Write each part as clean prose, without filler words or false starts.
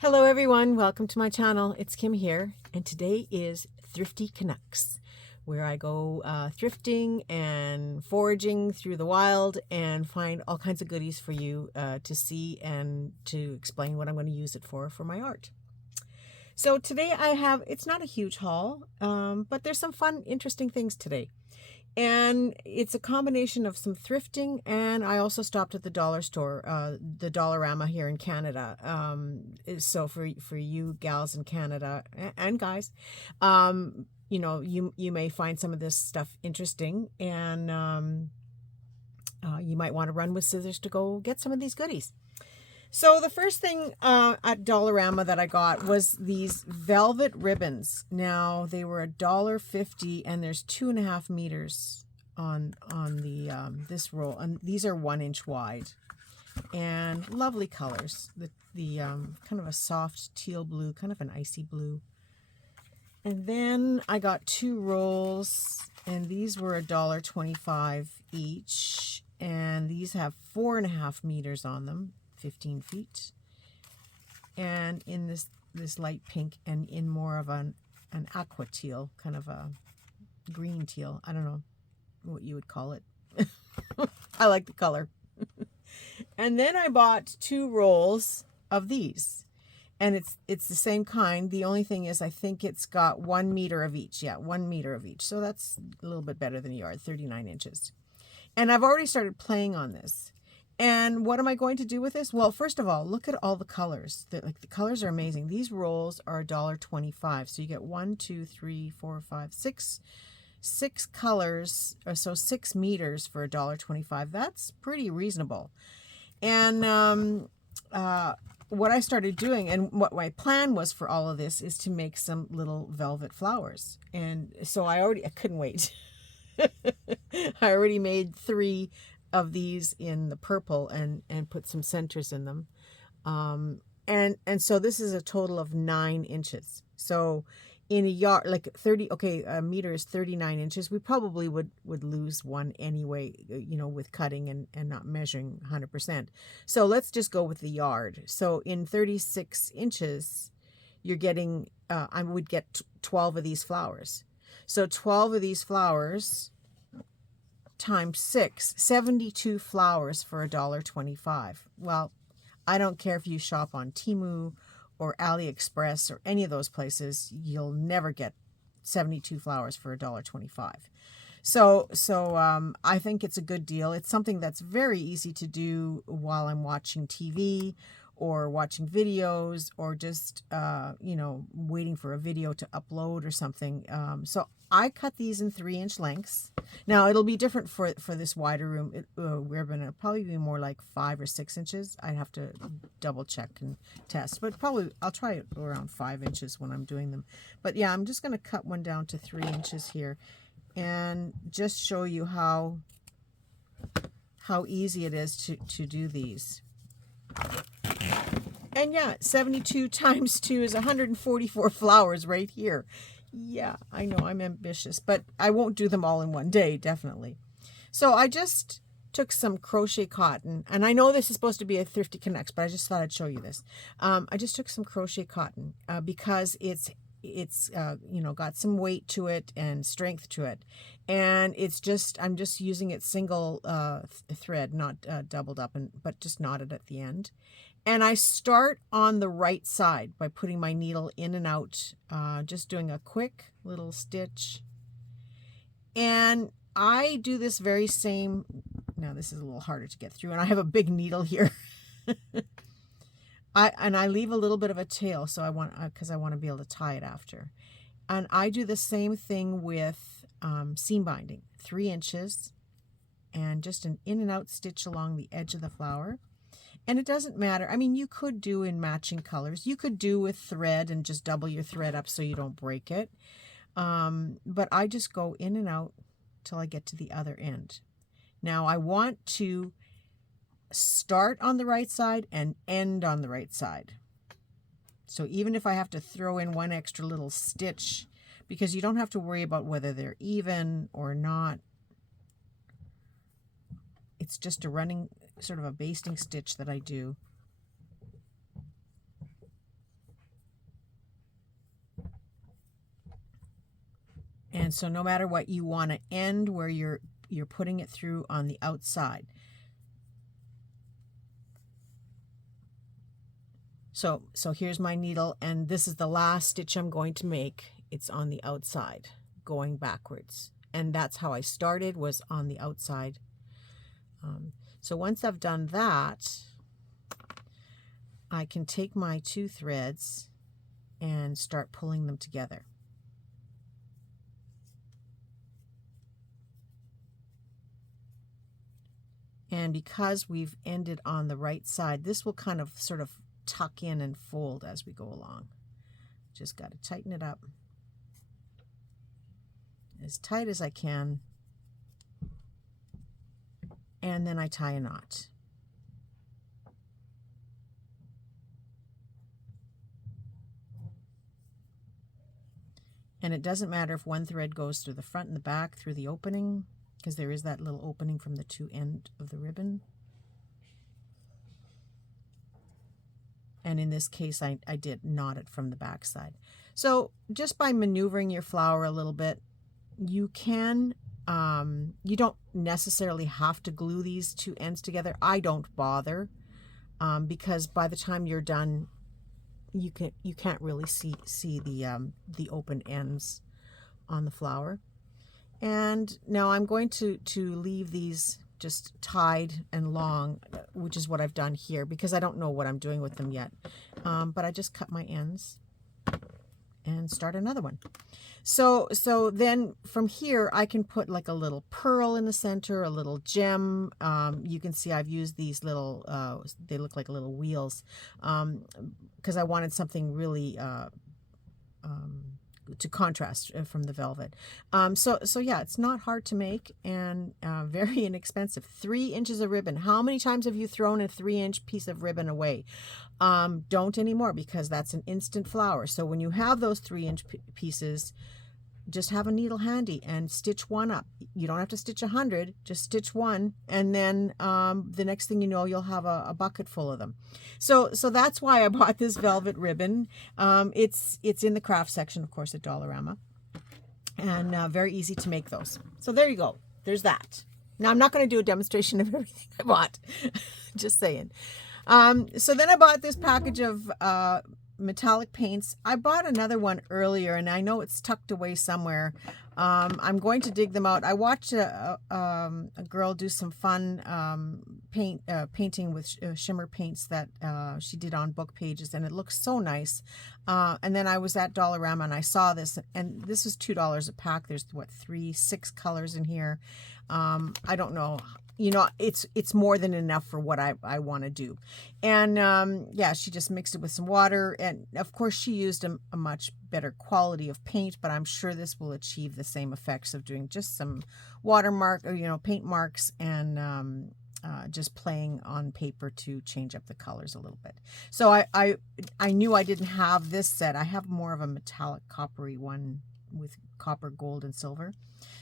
Hello everyone, welcome to my channel. It's Kim here, and today is Thrifty Canucks, where I go thrifting and foraging through the wild and find all kinds of goodies for you to see and to explain what I'm going to use it for my art. So today it's not a huge haul, but there's some fun, interesting things today. And it's a combination of some thrifting, and I also stopped at the dollar store, the Dollarama here in Canada. So for you gals in Canada and guys, you may find some of this stuff interesting, and you might want to run with scissors to go get some of these goodies. So the first thing at Dollarama that I got was these velvet ribbons. Now they were $1.50, and there's 2.5 meters on the this roll, and these are 1 inch wide, and lovely colors. The kind of a soft teal blue, kind of an icy blue. And then I got 2 rolls, and these were $1.25 each, and these have 4.5 meters on them. 15 feet, and in this light pink, and in more of an aqua teal, kind of a green teal. I don't know what you would call it. I like the color. And then I bought 2 rolls of these, and it's the same kind. The only thing is I think it's got 1 meter of each. Yeah, 1 meter of each. So that's a little bit better than a yard, 39 inches. And I've already started playing on this. And what am I going to do with this? Well, first of all, look at all the colors. The colors are amazing. These rolls are $1.25. So you get 1, 2, 3, 4, 5, 6 colors, or so 6 meters for $1.25. That's pretty reasonable. And what I started doing, and what my plan was for all of this, is to make some little velvet flowers. And so I couldn't wait. I already made 3 of these in the purple and put some centers in them, and so this is a total of 9 inches. So in a yard, like 30, okay, a meter is 39 inches. We probably would lose one anyway, with cutting and not measuring 100%. So let's just go with the yard. So in 36 inches, you're getting I would get 12 of these flowers. So 12 of these flowers times 6, 72 flowers for $1.25. Well, I don't care if you shop on Temu or AliExpress or any of those places, you'll never get 72 flowers for $1.25. So I think it's a good deal. It's something that's very easy to do while I'm watching TV or watching videos, or just waiting for a video to upload or something. So I cut these in 3-inch lengths. Now it'll be different for this wider room. Ribbon. It'll probably be more like 5 or 6 inches. I'd have to double check and test, but probably I'll try it around 5 inches when I'm doing them. But yeah, I'm just going to cut one down to 3 inches here, and just show you how easy it is to do these. And yeah, 72 times 2 is 144 flowers right here. Yeah, I know I'm ambitious, but I won't do them all in one day, definitely. So I just took some crochet cotton, and I know this is supposed to be a Thrifty Connects, but I just thought I'd show you this. I just took some crochet cotton because it's got some weight to it and strength to it, and I'm just using it single thread, not doubled up, but just knotted at the end. And I start on the right side by putting my needle in and out, just doing a quick little stitch. And I do this very same. Now this is a little harder to get through, and I have a big needle here. I leave a little bit of a tail, so because I want to be able to tie it after. And I do the same thing with seam binding, 3 inches, and just an in and out stitch along the edge of the flower. And it doesn't matter. I mean, you could do in matching colors. You could do with thread and just double your thread up so you don't break it. But I just go in and out till I get to the other end. Now I want to start on the right side and end on the right side. So even if I have to throw in one extra little stitch, because you don't have to worry about whether they're even or not. It's just a running, sort of a basting stitch that I do. And so no matter what, you want to end where you're putting it through on the outside. So here's my needle, and this is the last stitch I'm going to make. It's on the outside, going backwards. And that's how I started, was on the outside. So once I've done that, I can take my 2 threads and start pulling them together. And because we've ended on the right side, this will kind of sort of tuck in and fold as we go along. Just got to tighten it up as tight as I can, and then I tie a knot. And it doesn't matter if one thread goes through the front and the back through the opening, because there is that little opening from the 2 ends of the ribbon. And in this case, I did knot it from the back side. So just by maneuvering your flower a little bit, you can, you don't necessarily have to glue these 2 ends together. I don't bother, because by the time you're done, you can't really see the open ends on the flower. And now I'm going to leave these just tied and long, which is what I've done here, because I don't know what I'm doing with them yet. But I just cut my ends and start another one. So then from here I can put like a little pearl in the center, a little gem. You can see I've used these little, they look like little wheels, because I wanted something really to contrast from the velvet. So yeah, it's not hard to make, and very inexpensive. 3 inches of ribbon. How many times have you thrown a 3-inch piece of ribbon away? Don't anymore, because that's an instant flower. So when you have those 3-inch pieces, just have a needle handy and stitch one up. You don't have to stitch 100, just stitch one, and then the next thing you know, you'll have a bucket full of them. So that's why I bought this velvet ribbon. It's in the craft section, of course, at Dollarama, and very easy to make those. So there you go. There's that. Now I'm not going to do a demonstration of everything I bought. Just saying. So then I bought this package of metallic paints. I bought another one earlier, and I know it's tucked away somewhere. I'm going to dig them out. I watched a girl do some fun painting with shimmer paints that she did on book pages, and it looks so nice. And then I was at Dollarama and I saw this, and this was $2 a pack. There's what, 6 colors in here. I don't know. You know, it's more than enough for what I want to do. And yeah, she just mixed it with some water, and of course she used a much better quality of paint, but I'm sure this will achieve the same effects of doing just some watermark, or paint marks, and just playing on paper to change up the colors a little bit. So I knew I didn't have this set. I have more of a metallic coppery one with copper, gold, and silver.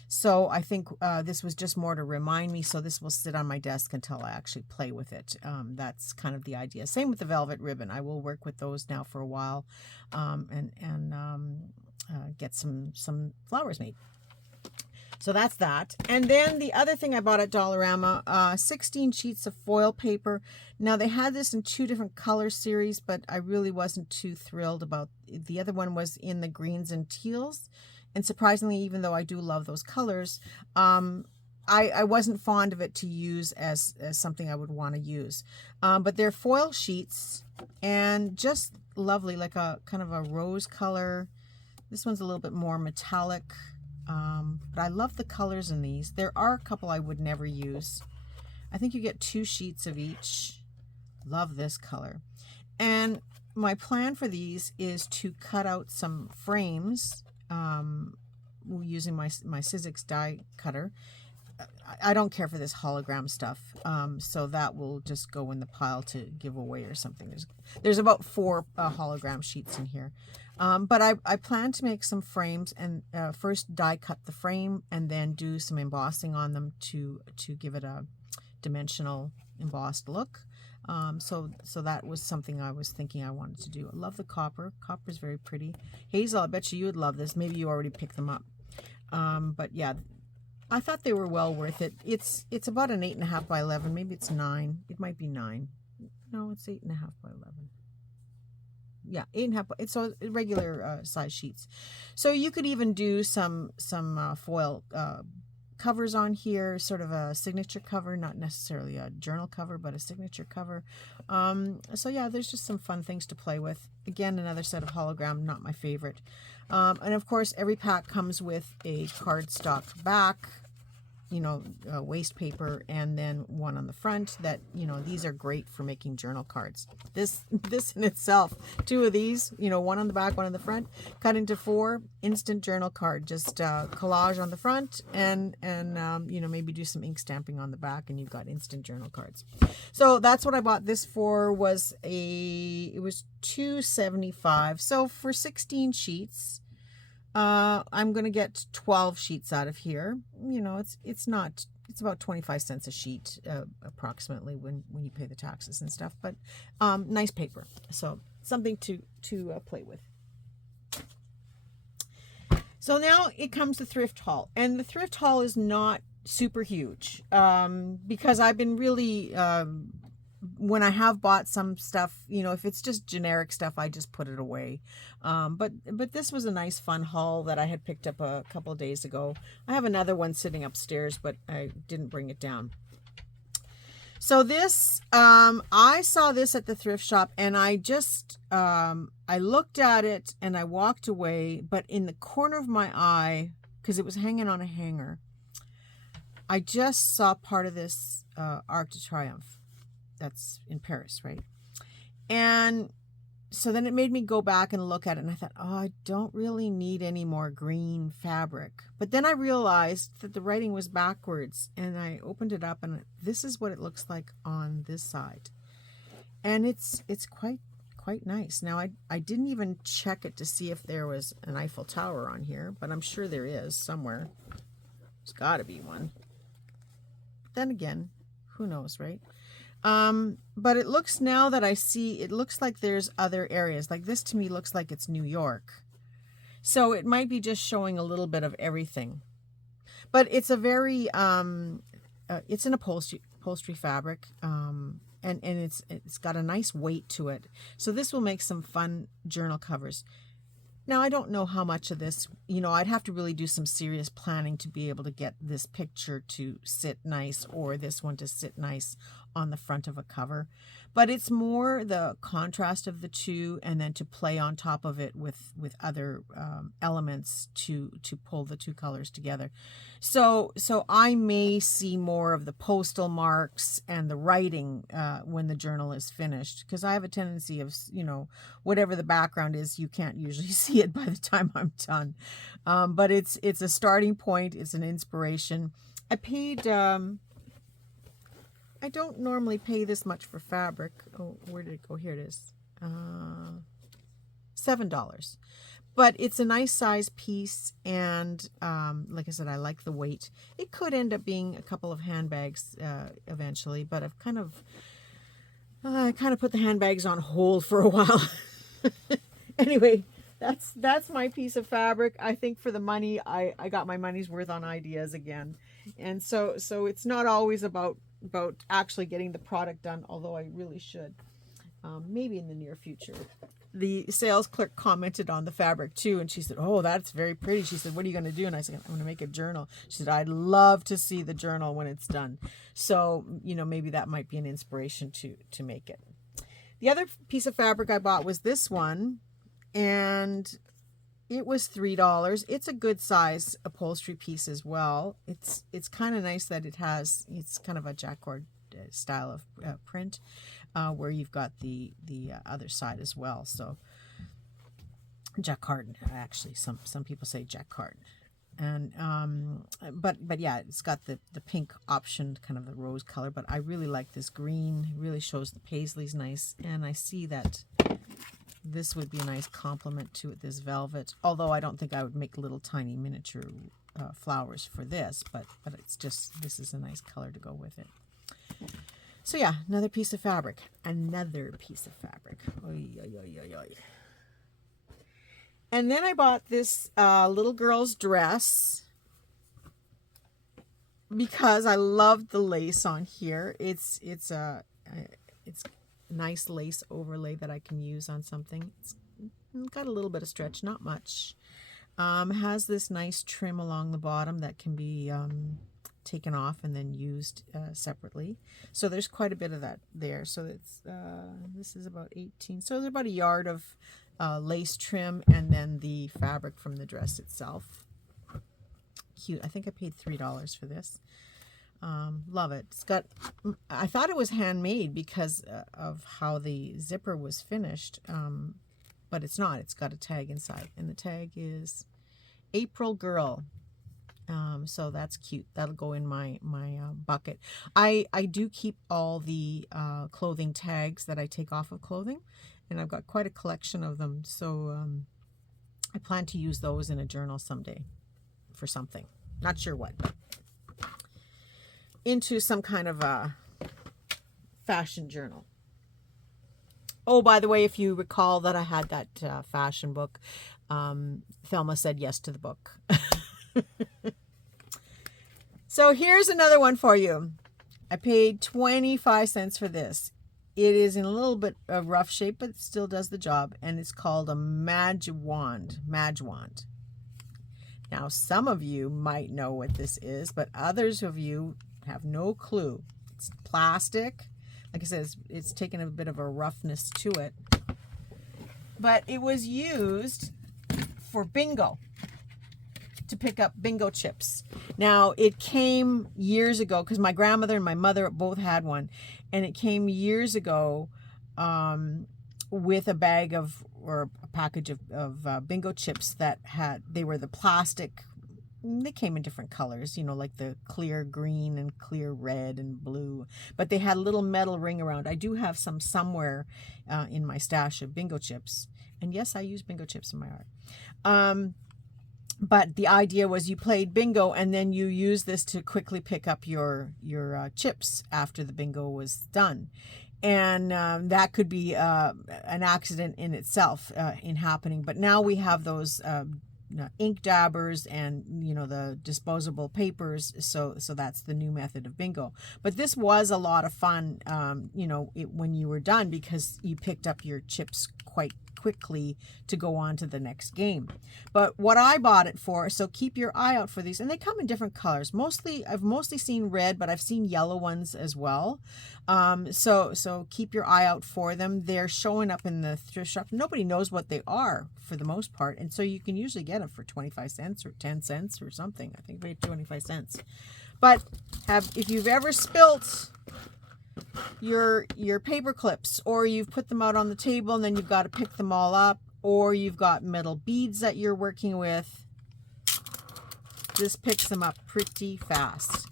So I think this was just more to remind me, so this will sit on my desk until I actually play with it. That's kind of the idea. Same with the velvet ribbon. I will work with those now for a while, and get some flowers made. So that's that. And then the other thing I bought at Dollarama, 16 sheets of foil paper. Now they had this in 2 different color series, but I really wasn't too thrilled about the other one. Was in the greens and teals. And surprisingly, even though I do love those colors, I wasn't fond of it to use as something I would want to use. But they're foil sheets and just lovely, like a kind of a rose color. This one's a little bit more metallic, but I love the colors in these. There are a couple I would never use. I think you get 2 sheets of each. Love this color. And my plan for these is to cut out some frames using my Sizzix die cutter. I don't care for this hologram stuff, so that will just go in the pile to give away or something. There's about 4 hologram sheets in here, but I plan to make some frames, and first die cut the frame and then do some embossing on them to give it a dimensional embossed look. So that was something I was thinking I wanted to do. I love the copper. Copper is very pretty. Hazel, I bet you would love this. Maybe you already picked them up. But yeah, I thought they were well worth it. It's about an 8.5 by 11. Maybe it's 9. It might be 9. No, it's 8.5 by 11. Yeah, 8.5. It's so regular size sheets. So you could even do some foil covers on here, sort of a signature cover, not necessarily a journal cover, but a signature cover. So yeah, there's just some fun things to play with. Again, another set of hologram, not my favorite. And of course, every pack comes with a cardstock back, you know, waste paper, and then one on the front that, you know, these are great for making journal cards. This in itself, 2 of these, you know, one on the back, one on the front, cut into 4, instant journal card. Just collage on the front and you know, maybe do some ink stamping on the back, and you've got instant journal cards. So that's what I bought this for. It was $2.75. So for 16 sheets, I'm going to get 12 sheets out of here. You know, it's about 25 cents a sheet, approximately, when you pay the taxes and stuff, but nice paper. So something to play with. So now it comes to thrift haul, and the thrift haul is not super huge, because I've been really, when I have bought some stuff, you know, if it's just generic stuff, I just put it away. But this was a nice fun haul that I had picked up a couple of days ago. I have another one sitting upstairs, but I didn't bring it down. So this, I saw this at the thrift shop, and I just, I looked at it and I walked away, but in the corner of my eye, because it was hanging on a hanger, I just saw part of this Arc de Triomphe. That's in Paris, right? And so then it made me go back and look at it, and I thought, oh, I don't really need any more green fabric. But then I realized that the writing was backwards, and I opened it up, and this is what it looks like on this side. And it's quite nice. Now, I didn't even check it to see if there was an Eiffel Tower on here, but I'm sure there is somewhere. There's got to be one. But then again, who knows, right? But it looks, now that I see, it looks like there's other areas. Like this to me looks like it's New York. So it might be just showing a little bit of everything. But it's a very, it's an upholstery fabric, and it's got a nice weight to it. So this will make some fun journal covers. Now, I don't know how much of this, you know, I'd have to really do some serious planning to be able to get this picture to sit nice, or this one to sit nice on the front of a cover. But it's more the contrast of the two, and then to play on top of it with other elements to pull the two colors together. So I may see more of the postal marks and the writing when the journal is finished, because I have a tendency of, you know, whatever the background is, you can't usually see it by the time I'm done. But it's a starting point. It's an inspiration. I paid, I don't normally pay this much for fabric. Oh, where did it go? Here it is. $7. But it's a nice size piece, and like I said, I like the weight. It could end up being a couple of handbags eventually, but I've kind of put the handbags on hold for a while. Anyway, that's my piece of fabric. I think for the money, I got my money's worth on ideas again. And so it's not always about actually getting the product done, although I really should. Maybe in the near future. The sales clerk commented on the fabric too, and she said, oh, that's very pretty. She said, what are you going to do? And I said, I'm going to make a journal. She said, I'd love to see the journal when it's done. So, you know, maybe that might be an inspiration to make it. The other piece of fabric I bought was this one, and it was $3. It's a good size upholstery piece as well. It's kind of nice that it's kind of a jacquard style of print, where you've got the other side as well. So jacquard, actually, some people say jacquard, and but yeah, it's got the pink option, kind of the rose color. But I really like this green. It really shows the paisley's nice, and I see that this would be a nice complement to it, this velvet. Although I don't think I would make little tiny miniature flowers for this, but it's just, this is a nice color to go with it. So yeah, another piece of fabric. Oy, oy, oy, oy, oy. And then I bought this little girl's dress. because I love the lace on here. It's a nice lace overlay that I can use on something. It's got a little bit of stretch, not much. Has this nice trim along the bottom that can be taken off and then used separately. So there's quite a bit of that there. So it's this is about 18. So there's about a yard of lace trim and then the fabric from the dress itself. Cute. I think I paid $3 for this. Love it. It's got, I thought it was handmade because of how the zipper was finished, but it's not. It's got a tag inside, and the tag is April Girl. So that's cute. That'll go in my bucket. I do keep all the clothing tags that I take off of clothing, and I've got quite a collection of them. So I plan to use those in a journal someday for something. Not sure what. Into some kind of a fashion journal. Oh, by the way, if you recall that I had that fashion book, Thelma said yes to the book. So here's another one for you. I paid 25 cents for this. It is in a little bit of rough shape, but it still does the job. And it's called a Madge Wand. Now, some of you might know what this is, but others of you have no clue. It's plastic. Like I said, it's taken a bit of a roughness to it. But it was used for bingo, to pick up bingo chips. Now, it came years ago, because my grandmother and my mother both had one, and it came years ago with a bag of, or a package of bingo chips that they were the plastic. They came in different colors, you know, like the clear green and clear red and blue, but they had a little metal ring around. I do have some somewhere in my stash of bingo chips, and yes, I use bingo chips in my art. But the idea was you played bingo and then you use this to quickly pick up your chips after the bingo was done. And that could be an accident in itself in happening. But now we have those ink dabbers and, you know, the disposable papers. So that's the new method of bingo. But this was a lot of fun, you know, when you were done, because you picked up your chips quite quickly to go on to the next game. But what I bought it for, so keep your eye out for these, and they come in different colors. I've mostly seen red, but I've seen yellow ones as well. So keep your eye out for them. They're showing up in the thrift shop. Nobody knows what they are for the most part, and so you can usually get them for 25 cents or 10 cents or something. I think maybe 25 cents. But if you've ever spilt your paper clips, or you've put them out on the table and then you've got to pick them all up, or you've got metal beads that you're working with, this picks them up pretty fast.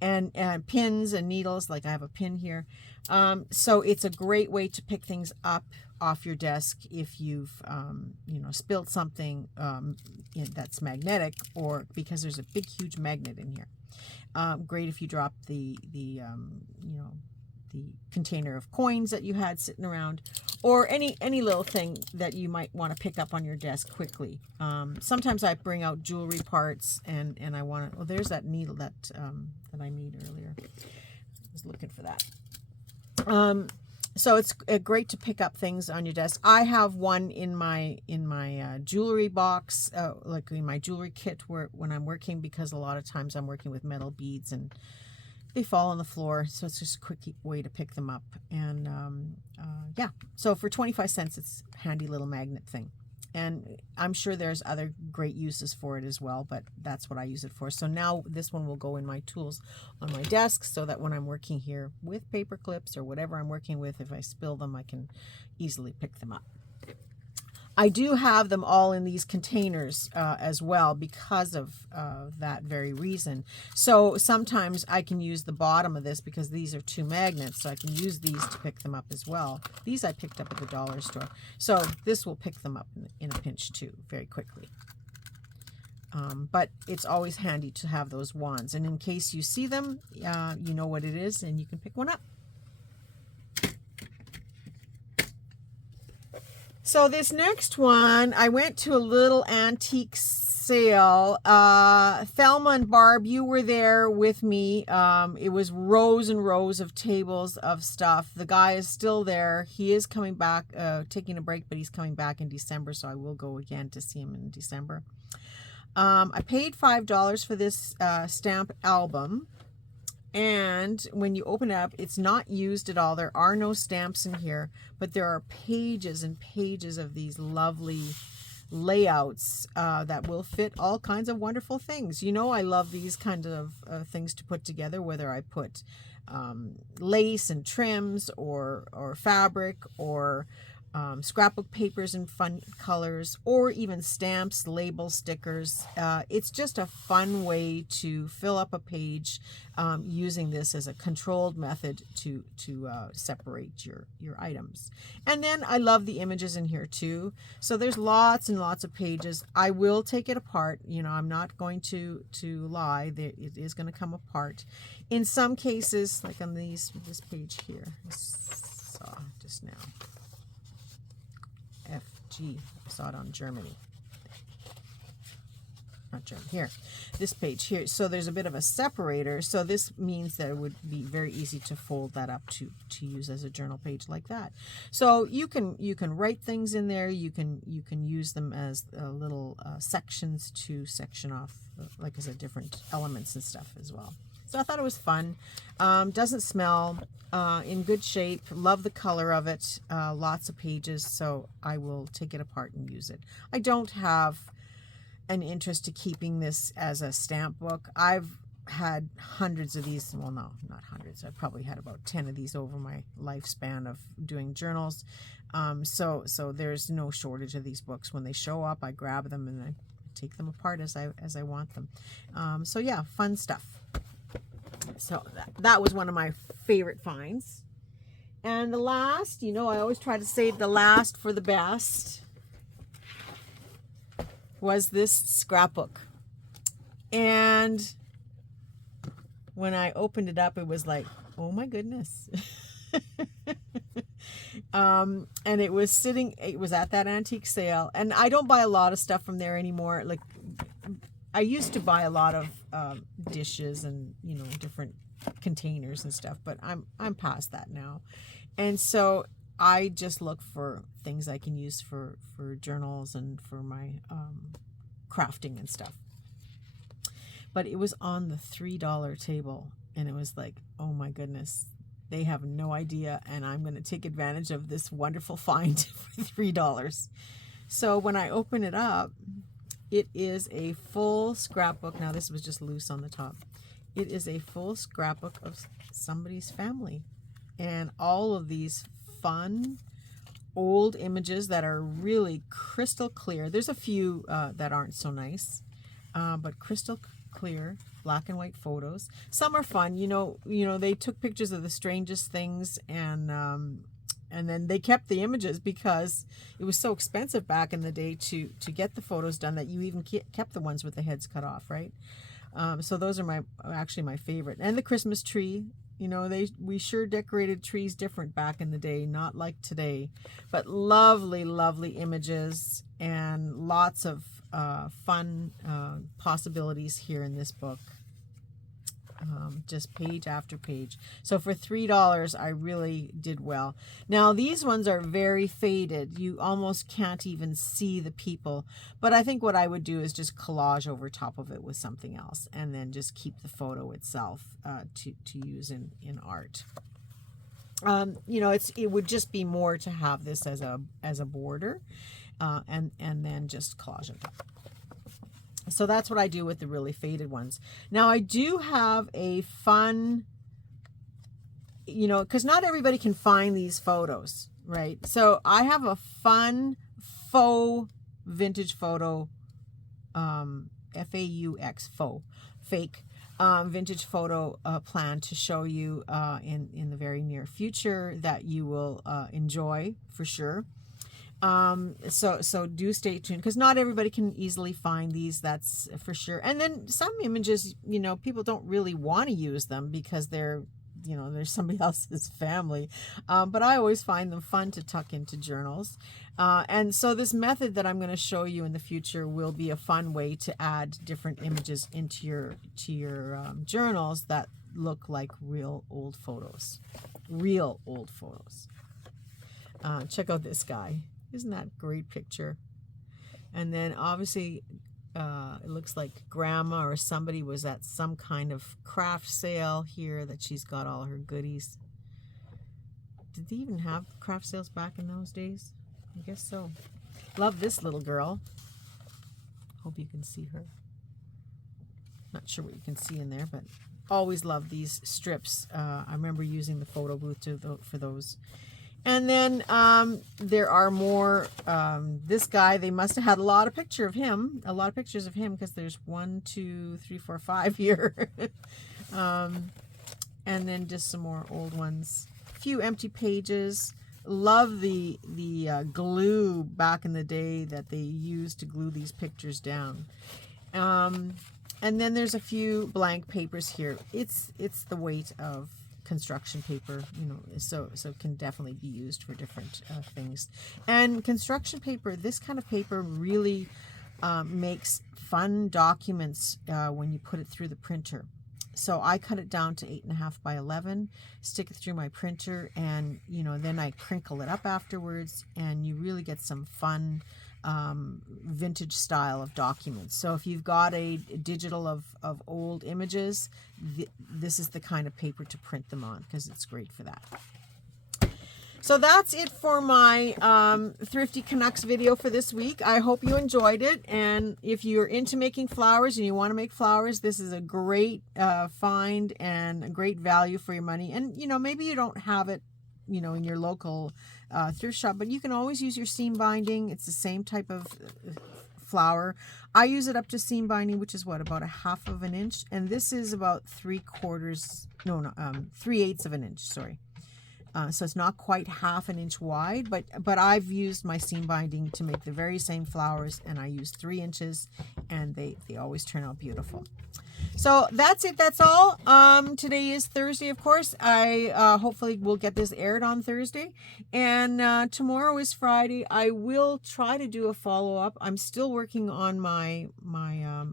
And pins and needles, like I have a pin here. So it's a great way to pick things up off your desk if you've you know, spilled something that's magnetic, or because there's a big huge magnet in here. Great if you drop the you know, the container of coins that you had sitting around, or any little thing that you might want to pick up on your desk quickly. Sometimes I bring out jewelry parts, and I want to. Oh, there's that needle that I made earlier. I was looking for that. So it's great to pick up things on your desk. I have one in my jewelry box, like in my jewelry kit, when I'm working, because a lot of times I'm working with metal beads and they fall on the floor. So it's just a quick way to pick them up. And yeah, so for 25 cents, it's a handy little magnet thing. And I'm sure there's other great uses for it as well, but that's what I use it for. So now this one will go in my tools on my desk, so that when I'm working here with paper clips or whatever I'm working with, if I spill them, I can easily pick them up. I do have them all in these containers as well, because of that very reason. So sometimes I can use the bottom of this, because these are two magnets, so I can use these to pick them up as well. These I picked up at the dollar store. So this will pick them up in a pinch too, very quickly. But it's always handy to have those wands. And in case you see them, you know what it is, and you can pick one up. So this next one, I went to a little antique sale. Thelma and Barb, you were there with me. It was rows and rows of tables of stuff. The guy is still there. He is coming back, taking a break, but he's coming back in December, so I will go again to see him in December. I paid $5 for this stamp album. And when you open it up, it's not used at all. There are no stamps in here, but there are pages and pages of these lovely layouts that will fit all kinds of wonderful things. You know, I love these kind of things to put together, whether I put lace and trims or fabric or scrapbook papers in fun colors, or even stamps, labels, stickers. It's just a fun way to fill up a page using this as a controlled method to separate your items. And then I love the images in here too. So there's lots and lots of pages. I will take it apart. You know, I'm not going to lie. It is going to come apart. In some cases, like on this page here, I saw just now. FG, I saw it on Germany. Not Germany, here. This page here. So there's a bit of a separator. So this means that it would be very easy to fold that up to use as a journal page like that. So you can write things in there. You can use them as little sections to section off, like as a different elements and stuff as well. So I thought it was fun. Doesn't smell, in good shape. Love the color of it. Lots of pages, so I will take it apart and use it. I don't have an interest to keeping this as a stamp book. I've had hundreds of these. Well, no, not hundreds. I've probably had about 10 of these over my lifespan of doing journals. So there's no shortage of these books. When they show up, I grab them and I take them apart as I want them. So yeah, fun stuff. So that was one of my favorite finds. And the last, you know, I always try to save the last for the best, was this scrapbook. And when I opened it up, it was like, oh my goodness. And it was at that antique sale. And I don't buy a lot of stuff from there anymore. Like, I used to buy a lot of dishes and, you know, different containers and stuff, but I'm past that now. And so I just look for things I can use for journals and for my crafting and stuff. But it was on the $3 table, and it was like, oh my goodness, they have no idea, and I'm going to take advantage of this wonderful find for $3. So when I open it up, it is a full scrapbook. Now this was just loose on the top. It is a full scrapbook of somebody's family, and all of these fun old images that are really crystal clear. There's a few that aren't so nice, but crystal clear black and white photos. Some are fun. You know, they took pictures of the strangest things, and then they kept the images because it was so expensive back in the day to get the photos done that you even kept the ones with the heads cut off, right? So those are actually my favorite. And the Christmas tree, you know, we sure decorated trees different back in the day, not like today. But lovely, lovely images and lots of fun possibilities here in this book. Just page after page. So for $3, I really did well. Now these ones are very faded. You almost can't even see the people. But I think what I would do is just collage over top of it with something else, and then just keep the photo itself to use in art. You know, it would just be more to have this as a border, and then just collage it. So that's what I do with the really faded ones. Now I do have a fun, you know, because not everybody can find these photos, right? So I have a fun faux vintage photo, F-A-U-X, faux, fake vintage photo plan to show you in the very near future that you will enjoy for sure. So do stay tuned, because not everybody can easily find these, that's for sure. And then some images, you know, people don't really want to use them because they're you know, there's somebody else's family. But I always find them fun to tuck into journals. And so this method that I'm going to show you in the future will be a fun way to add different images into your journals that look like real old photos. Real old photos. Check out this guy. Isn't that a great picture? And then obviously it looks like grandma or somebody was at some kind of craft sale here that she's got all her goodies. Did they even have craft sales back in those days? I guess so. Love this little girl. Hope you can see her. Not sure what you can see in there, but always love these strips. I remember using the photo booth for those. And then there are more. This guy, they must have had a lot of pictures of him, because there's 1, 2, 3, 4, 5 here. And then just some more old ones. A few empty pages. Love the glue back in the day that they used to glue these pictures down. And then there's a few blank papers here. It's the weight of construction paper, you know, so it can definitely be used for different things. And construction paper, this kind of paper really makes fun documents when you put it through the printer. So I cut it down to 8.5 by 11, stick it through my printer, and you know, then I crinkle it up afterwards, and you really get some fun vintage style of documents. So if you've got a digital of old images, this is the kind of paper to print them on, because it's great for that. So that's it for my Thrifty Canucks video for this week. I hope you enjoyed it. And if you're into making flowers and you want to make flowers, this is a great find and a great value for your money. And, you know, maybe you don't have it, you know, in your local thrift shop, but you can always use your seam binding. It's the same type of flower. I use it up to seam binding, which is what, about 1/2 of an inch. And this is about 3/8 of an inch, sorry. So it's not quite 1/2 an inch wide, but I've used my seam binding to make the very same flowers, and I use 3 inches, and they always turn out beautiful. So that's it. That's all. Today is Thursday, of course. I hopefully will get this aired on Thursday, and tomorrow is Friday. I will try to do a follow-up. I'm still working on my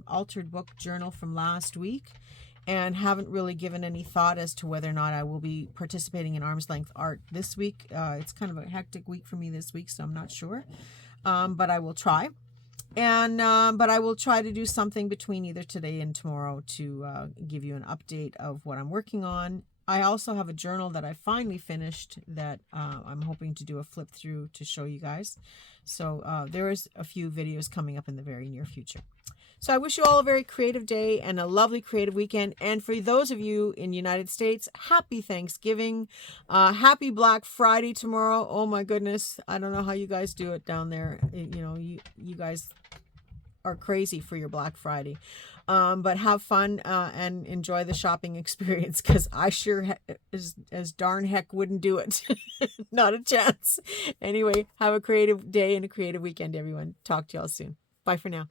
altered book journal from last week, and haven't really given any thought as to whether or not I will be participating in Arm's Length Art this week. It's kind of a hectic week for me this week, so I'm not sure. But I will try. And but I will try to do something between either today and tomorrow to give you an update of what I'm working on. I also have a journal that I finally finished that I'm hoping to do a flip through to show you guys. So there is a few videos coming up in the very near future. So I wish you all a very creative day and a lovely creative weekend. And for those of you in the United States, happy Thanksgiving. Happy Black Friday tomorrow. Oh my goodness. I don't know how you guys do it down there. You know, you guys are crazy for your Black Friday. But have fun and enjoy the shopping experience, because I sure as darn heck wouldn't do it. Not a chance. Anyway, have a creative day and a creative weekend, everyone. Talk to y'all soon. Bye for now.